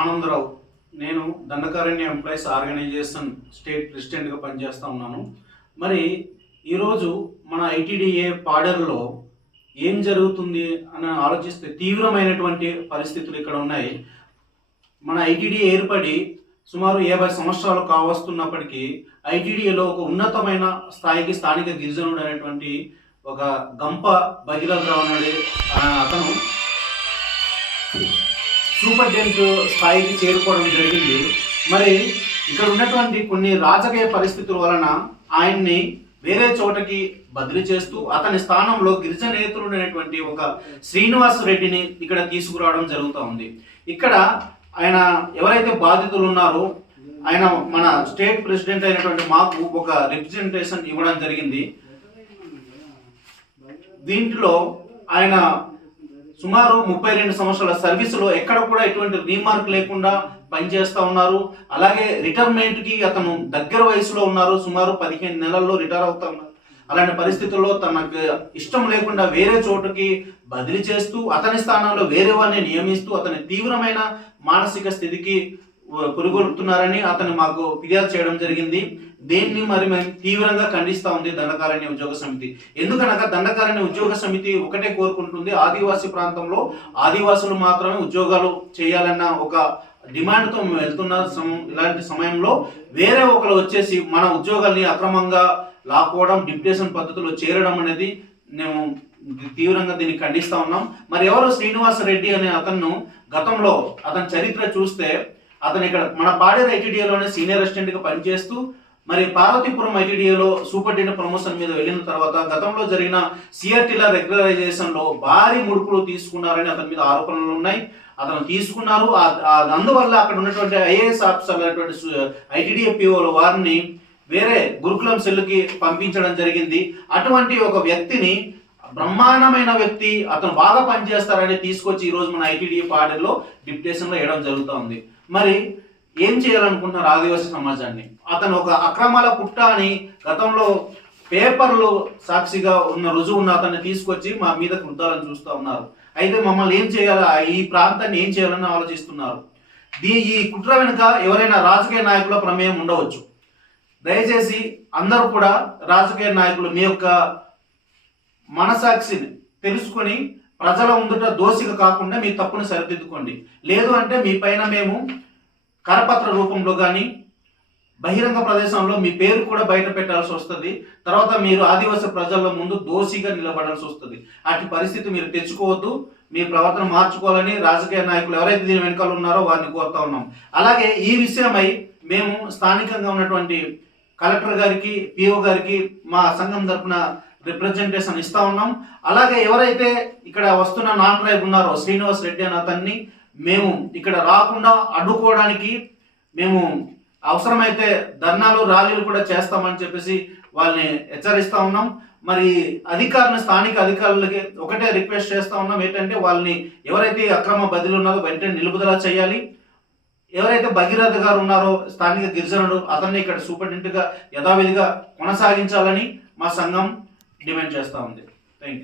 ఆనందరావు. నేను Dandakaranya employees organisation state ప్రెసిడెంట్గా పనిచేస్తూ ఉన్నాను. మరి ఈరోజు మన ఐటీడీఏ పాడేరులో ఏం జరుగుతుంది అని ఆలోచిస్తే తీవ్రమైనటువంటి పరిస్థితులు ఇక్కడ ఉన్నాయి. మన ఐటీడీఏ ఏర్పడి సుమారు 50 సంవత్సరాలు కావస్తున్నప్పటికీ ఐటీడీఏలో ఒక ఉన్నతమైన స్థాయికి స్థానిక గిరిజనుడు అనేటువంటి ఒక గంప భగీరథరావు అనే అతను సూపరింటెండెంట్ స్థాయికి చేరుకోవడం జరిగింది. మరి ఇక్కడ ఉన్నటువంటి కొన్ని రాజకీయ పరిస్థితుల వలన ఆయన్ని వేరే చోటకి బదిలీ చేస్తూ అతని స్థానంలో గిరిజనేతరుడు అనేటువంటి ఒక శ్రీనివాస్ రెడ్డిని ఇక్కడ తీసుకురావడం జరుగుతూ ఉంది. ఇక్కడ ఆయన ఎవరైతే బాధితులు ఉన్నారో ఆయన మన స్టేట్ ప్రెసిడెంట్ అయినటువంటి మాకు ఒక రిప్రజెంటేషన్ ఇవ్వడం జరిగింది. దీంట్లో ఆయన సుమారు 32 సంవత్సరాల సర్వీసులో ఎక్కడ కూడా ఎటువంటి రీమార్క్ లేకుండా పనిచేస్తూ ఉన్నారు. అలాగే రిటైర్మెంట్కి అతను దగ్గర వయసులో ఉన్నారు. సుమారు 15 నెలల్లో రిటైర్ అవుతా ఉన్నారు. అలాంటి పరిస్థితుల్లో తనకు ఇష్టం లేకుండా వేరే చోటుకి బదిలీ చేస్తూ అతని స్థానంలో వేరే వారిని నియమిస్తూ అతని తీవ్రమైన మానసిక స్థితికి పురిగొల్పుతున్నారని అతను మాకు ఫిర్యాదు చేయడం జరిగింది. దీన్ని మరి మేము తీవ్రంగా ఖండిస్తూ ఉంది దండకారణ్య ఉద్యోగ సమితి. ఎందుకనగా దండకారణ్య ఉద్యోగ సమితి ఒకటే కోరుకుంటుంది, ఆదివాసీ ప్రాంతంలో ఆదివాసులు మాత్రమే ఉద్యోగాలు చేయాలన్న ఒక డిమాండ్తో మేము వెళ్తున్న ఇలాంటి సమయంలో వేరే ఒకరు వచ్చేసి మన ఉద్యోగాల్ని అక్రమంగా లాక్కోవడం, డిప్యుటేషన్ పద్ధతిలో చేరడం అనేది మేము తీవ్రంగా దీన్ని ఖండిస్తూ ఉన్నాం. మరి ఎవరు శ్రీనివాస్ రెడ్డి అనే అతను గతంలో అతని చరిత్ర చూస్తే అతను ఇక్కడ మన పాడేరు ఐటీడీఏలోనే సీనియర్ అసిస్టెంట్గా పనిచేస్తూ మరి పార్వతీపురం ఐటీడీఏలో సూపరింటెండెంట్ ప్రమోషన్ మీద వెళ్ళిన తర్వాత గతంలో జరిగిన సిఆర్టీల రెగ్యులరైజేషన్లో భారీ ముడుపులు తీసుకున్నారని అతని మీద ఆరోపణలు ఉన్నాయి. అతను తీసుకున్నారు. అందువల్ల అక్కడ ఉన్నటువంటి ఐఏఎస్ ఆఫీసర్ అయినటువంటి ఐటీడీఏ పిఓల వారిని వేరే గురుకులం సెల్లుకి పంపించడం జరిగింది. అటువంటి ఒక వ్యక్తిని బ్రహ్మాండమైన వ్యక్తి అతను బాగా పనిచేస్తారని తీసుకొచ్చి ఈరోజు మన ఐటీడీఏ పాడేరులో డిప్యుటేషన్లో వేయడం జరుగుతూ ఉంది. మరి ఏం చేయాలనుకుంటున్నారు ఆదివాసీ సమాజాన్ని? అతను ఒక అక్రమాల పుట్ట అని గతంలో పేపర్లు సాక్షిగా ఉన్న రుజువు ఉన్న అతన్ని తీసుకొచ్చి మా మీద కృతాలను చూస్తూ ఉన్నారు. అయితే మమ్మల్ని ఏం చేయాలా, ఈ ప్రాంతాన్ని ఏం చేయాలని ఆలోచిస్తున్నారు. ఈ కుట్ర వెనుక ఎవరైనా రాజకీయ నాయకుల ప్రమేయం ఉండవచ్చు. దయచేసి అందరూ కూడా రాజకీయ నాయకులు మీ యొక్క మనసాక్షిని తెలుసుకొని ప్రజల ముందుట దోషిగా కాకుండా మీ తప్పును సరిదిద్దుకోండి. లేదు అంటే మీ పైన మేము కరపత్ర రూపంలో కానీ బహిరంగ ప్రదేశంలో మీ పేరు కూడా బయట పెట్టాల్సి వస్తుంది. తర్వాత మీరు ఆదివాసీ ప్రజల ముందు దోషిగా నిలబడాల్సి వస్తుంది. అటు పరిస్థితి మీరు తెచ్చుకోవద్దు. మీ ప్రవర్తన మార్చుకోవాలని రాజకీయ నాయకులు ఎవరైతే దీని వెనకాల ఉన్నారో వారిని కోరుతా ఉన్నాం. అలాగే ఈ విషయమై మేము స్థానికంగా ఉన్నటువంటి కలెక్టర్ గారికి, పిఓ గారికి మా సంఘం తరఫున రిప్రజెంటేషన్ ఇస్తా ఉన్నాం. అలాగే ఎవరైతే ఇక్కడ వస్తున్న నాన్ ట్రైబ్ ఉన్నారో శ్రీనివాస్ రెడ్డి అని అతన్ని మేము ఇక్కడ రాకుండా అడ్డుకోవడానికి మేము అవసరమైతే ధర్నాలు, ర్యాలీలు కూడా చేస్తామని చెప్పేసి వాళ్ళని హెచ్చరిస్తా ఉన్నాం. మరి అధికారులు, స్థానిక అధికారులకి ఒకటే రిక్వెస్ట్ చేస్తా ఉన్నాం, ఏంటంటే వాళ్ళని ఎవరైతే అక్రమ బదిలీ ఉన్నారో వెంటనే నిలుపుదల చేయాలి. ఎవరైతే భగీరథ గారు ఉన్నారో స్థానిక గిరిజనుడు అతన్ని ఇక్కడ సూపరింటెండెంట్గా యథావిధిగా కొనసాగించాలని మా సంఘం డిమాండ్ చేస్తూ ఉంది.